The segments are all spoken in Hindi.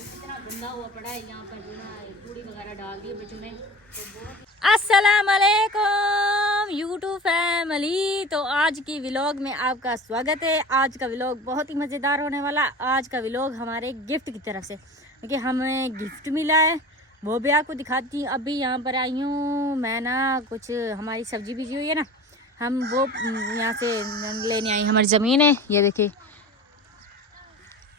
इतना गंदा हुआ पड़ा है यहाँ पर जो ना कूड़ी वगैरह डाल दी बच्चों ने। अस्सलाम वालेकुम यूट्यूब फैमिली। तो आज की व्लॉग में आपका स्वागत है। आज का व्लॉग बहुत ही मज़ेदार होने वाला। आज का व्लॉग हमारे गिफ्ट की तरफ से, क्योंकि हमें गिफ्ट मिला है, वो भी आपको दिखाती हूँ। अभी यहाँ पर आई हूँ मैं ना, कुछ हमारी सब्जी बीजी हुई है ना, हम वो यहाँ से लेने आई। हमारी ज़मीन है, ये देखिए।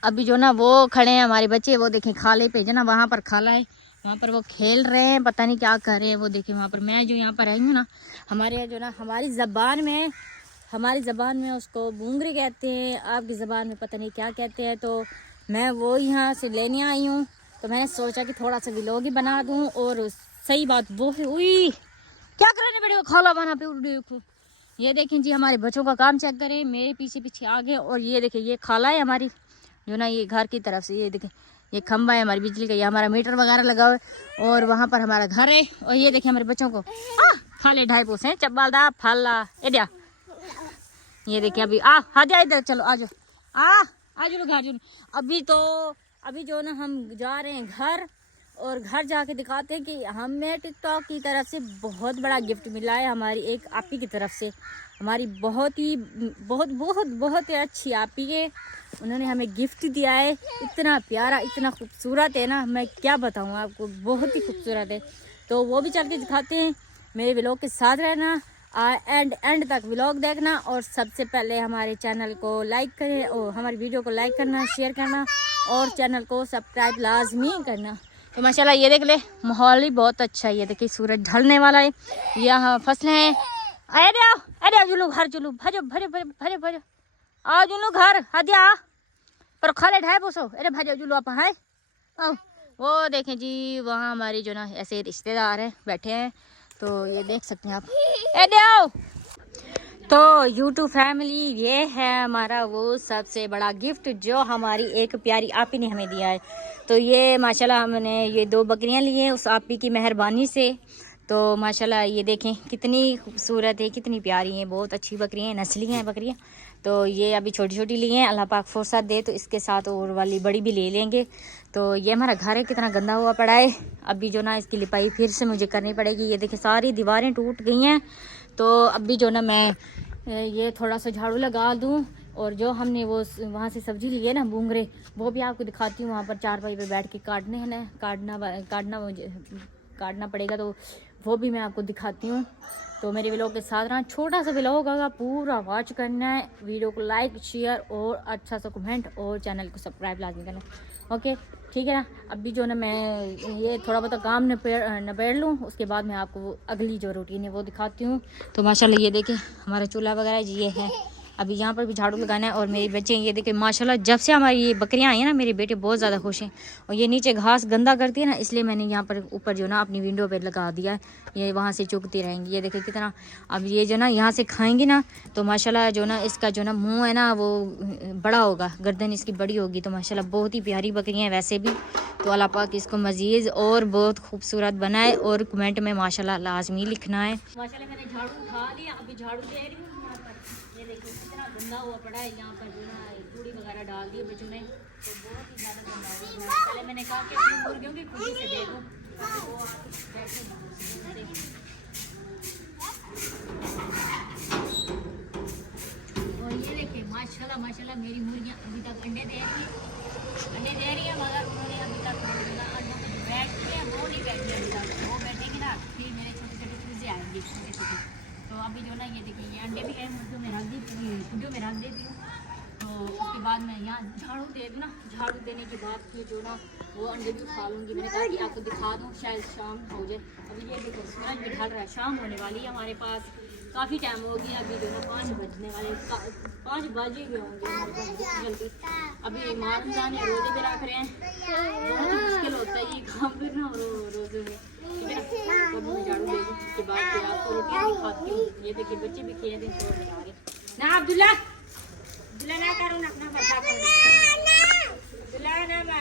अभी जो ना वो खड़े हैं हमारे बच्चे, वो देखें खाले पे जो ना, वहाँ पर खाला है, वहाँ पर वो खेल रहे हैं, पता नहीं क्या कर रहे हैं। वो देखिए वहाँ पर मैं जो यहाँ पर आई हूँ ना, हमारे जो ना हमारी ज़बान में उसको बूंगरी कहते हैं, आपकी ज़बान में पता नहीं क्या कहते हैं। तो मैं वो यहाँ से लेने आई हूँ, तो मैंने सोचा कि थोड़ा सा व्लॉग ही बना दूँ। और सही बात वो है, उई क्या करने पड़े वो खाला बना पे। देखो ये देखें जी, हमारे बच्चों का काम चेक करें, मेरे पीछे पीछे आ गए। और ये देखें, ये खाला है हमारी जो ना, ये घर की तरफ से, ये देखें ये खंबा है हमारी बिजली का, ये हमारा मीटर वगैरह लगा हुआ है, और वहाँ पर हमारा घर है। और ये देखें हमारे बच्चों को फाले ढाई पोस हैं, चब्बालदा फाला एडिया। ये देखिए अभी आ जा इधर, चलो आ जाओ, आ जाओ घर जो। अभी जो ना हम जा रहे हैं घर, और घर जाके दिखाते हैं कि हमें टिकटॉक की तरफ से बहुत बड़ा गिफ्ट मिला है, हमारी एक आपी की तरफ से। हमारी बहुत ही अच्छी आपी है, उन्होंने हमें गिफ्ट दिया है। इतना प्यारा, इतना खूबसूरत है ना, मैं क्या बताऊँ आपको, बहुत ही खूबसूरत है। तो वो भी चल के दिखाते हैं। मेरे व्लॉग के साथ रहना, एंड तक व्लॉग देखना, और सबसे पहले हमारे चैनल को लाइक करें, और हमारी वीडियो को लाइक करना, शेयर करना, और चैनल को सब्सक्राइब लाजमी करना। तो माशाल्लाह ये देख ले, माहौल ही बहुत अच्छा है। ये देखिए सूरज ढलने वाला है, यहाँ फसलें हैं। अरे जुलू घर, जुलू भजो भरे भरे भरे भरे, आ जुलू घर हदिया पर खाले ढाई पोसो, अरे भजो जुलू आप है। वो देखें जी, वहाँ हमारी जो ना ऐसे रिश्तेदार हैं बैठे हैं, तो ये देख सकते हैं आप। आओ तो यूट्यूब फैमिली, ये है हमारा वो सबसे बड़ा गिफ्ट जो हमारी एक प्यारी आपी ने हमें दिया है। तो ये माशाल्लाह हमने ये 2 बकरियां ली हैं उस आपी की मेहरबानी से। तो माशाल्लाह ये देखें कितनी खूबसूरत है, कितनी प्यारी हैं, बहुत अच्छी बकरियां हैं, नस्ली हैं बकरियां। तो ये अभी छोटी छोटी ली हैं, अल्लाह पाक फुर्सत दे तो इसके साथ और वाली बड़ी भी ले लेंगे। तो ये हमारा घर है, कितना गंदा हुआ पड़ा है। अभी जो ना इसकी लिपाई फिर से मुझे करनी पड़ेगी। ये देखें सारी दीवारें टूट गई हैं। तो अभी जो ना मैं ये थोड़ा सा झाड़ू लगा दूँ, और जो हमने वो वहाँ से सब्जी ली है ना बूंगरे, वो भी आपको दिखाती हूँ। वहाँ पर चारपाई पे बैठ के काटने हैं ना, काटना पड़ेगा, तो वो भी मैं आपको दिखाती हूँ। तो मेरे व्लॉग के साथ रहना, छोटा सा व्लॉग होगा, पूरा वॉच करना है, वीडियो को लाइक शेयर और अच्छा सा कमेंट, और चैनल को सब्सक्राइब लाजमी करना। ओके ठीक है ना। अभी जो ना मैं ये थोड़ा बहुत काम निपेड़ लूँ, उसके बाद मैं आपको अगली जो रूटीन है वो दिखाती हूँ। तो माशाल्लाह ये देखें हमारा चूल्हा वगैरह जी ये है। अभी यहाँ पर भी झाड़ू लगाना है, और मेरे बच्चे ये देखें माशाल्लाह, जब से हमारी ये बकरियाँ आई हैं ना, मेरे बेटे बहुत ज़्यादा खुश हैं। और ये नीचे घास गंदा करती है ना, इसलिए मैंने यहाँ पर ऊपर जो ना अपनी विंडो पे लगा दिया है, ये वहाँ से चुगती रहेंगी। ये देखें कितना, अब ये जो ना यहाँ से खाएंगी ना, तो माशाल्लाह जो ना इसका जो ना मुँह है ना वो बड़ा होगा, गर्दन इसकी बड़ी होगी। तो माशाल्लाह बहुत ही प्यारी बकरियाँ हैं वैसे भी। तो अल्लाह पाक इसको मज़ीद और बहुत खूबसूरत बनाए, और कमेंट में माशाल्लाह लाजमी लिखना है। माशाल्लाह मैंने झाड़ू उठा लिया, अभी झाड़ू दे रही हूँ। यहाँ पर ये देखिए कितना गंदा हुआ पड़ा है, यहाँ पर जो ना कूड़ी वगैरह डाल दी बच्चों ने, तो बहुत ही ज़्यादा गंदा हुआ। पहले मैंने कहा कि अपनी मुर्गियों की खुदी से दे दूँ, वो और ये देखिए माशाल्लाह मेरी मुर्गियाँ अभी तक अंडे दे रही हैं, मगर उन्होंने अभी तक अंडों पर बैठती हैं, वो नहीं बैठी अभी तक। वो बैठेंगे ना फिर मेरे छोटे छोटे चूजे आएंगे छोटे। तो अभी जो ना ये देखिए ये अंडे भी है, मुर्गियों में रख देती हूँ। तो उसके बाद मैं यहाँ झाड़ू दे दूँ ना, झाड़ू देने के बाद फिर जो ना वो अंडे भी खा लूँगी। मैंने कहा कि आपको दिखा दूँ, शायद शाम हो जाए। अभी ये देखो सूरज भी ढल रहा है, शाम होने वाली है हमारे पास, काफ़ी टाइम हो गया। अभी जो ना 5 बजने वाले, 5 बज ही गए होंगे हमारे पास जल्दी। अभी मामदान है, रोजे भी रख रहे हैं, बहुत मुश्किल होता है ये काम करना रोजे में, ठीक है। तो मैं झाड़ू दे दूँ, उसके बाद फिर आपको रोटी दिखाती हूँ। ये देखिए बच्चे भी खेल रहे हैं ना। अब्दुल्ला ना करो ना, अपना बता करो ना।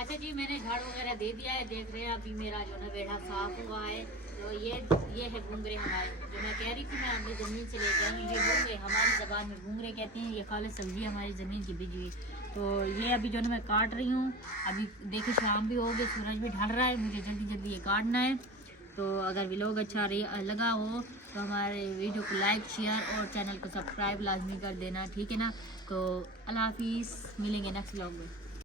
अच्छा जी, मैंने झाड़ू वगैरह दे दिया है, देख रहे हैं। अभी मेरा जो ना बेड़ा साफ हुआ है, तो ये है घूंगरे हमारे, जो मैं कह रही थी मैं अपनी ज़मीन से लेके आई हूँ। ये घूंगरे हमारी ज़बान में घूंगरे कहते हैं। ये खाली सब्जी हमारी ज़मीन की बिजी हुई। तो ये अभी जो है मैं काट रही हूँ। अभी देखिए शाम भी हो गई, सूरज भी ढल रहा है, मुझे जल्दी जल्दी ये काटना है। तो अगर व्लॉग अच्छा लगा हो तो हमारे वीडियो को लाइक शेयर और चैनल को सब्सक्राइब लाजमी कर देना, ठीक है ना। तो अल्लाह हाफिज़, मिलेंगे नेक्स्ट व्लॉग में।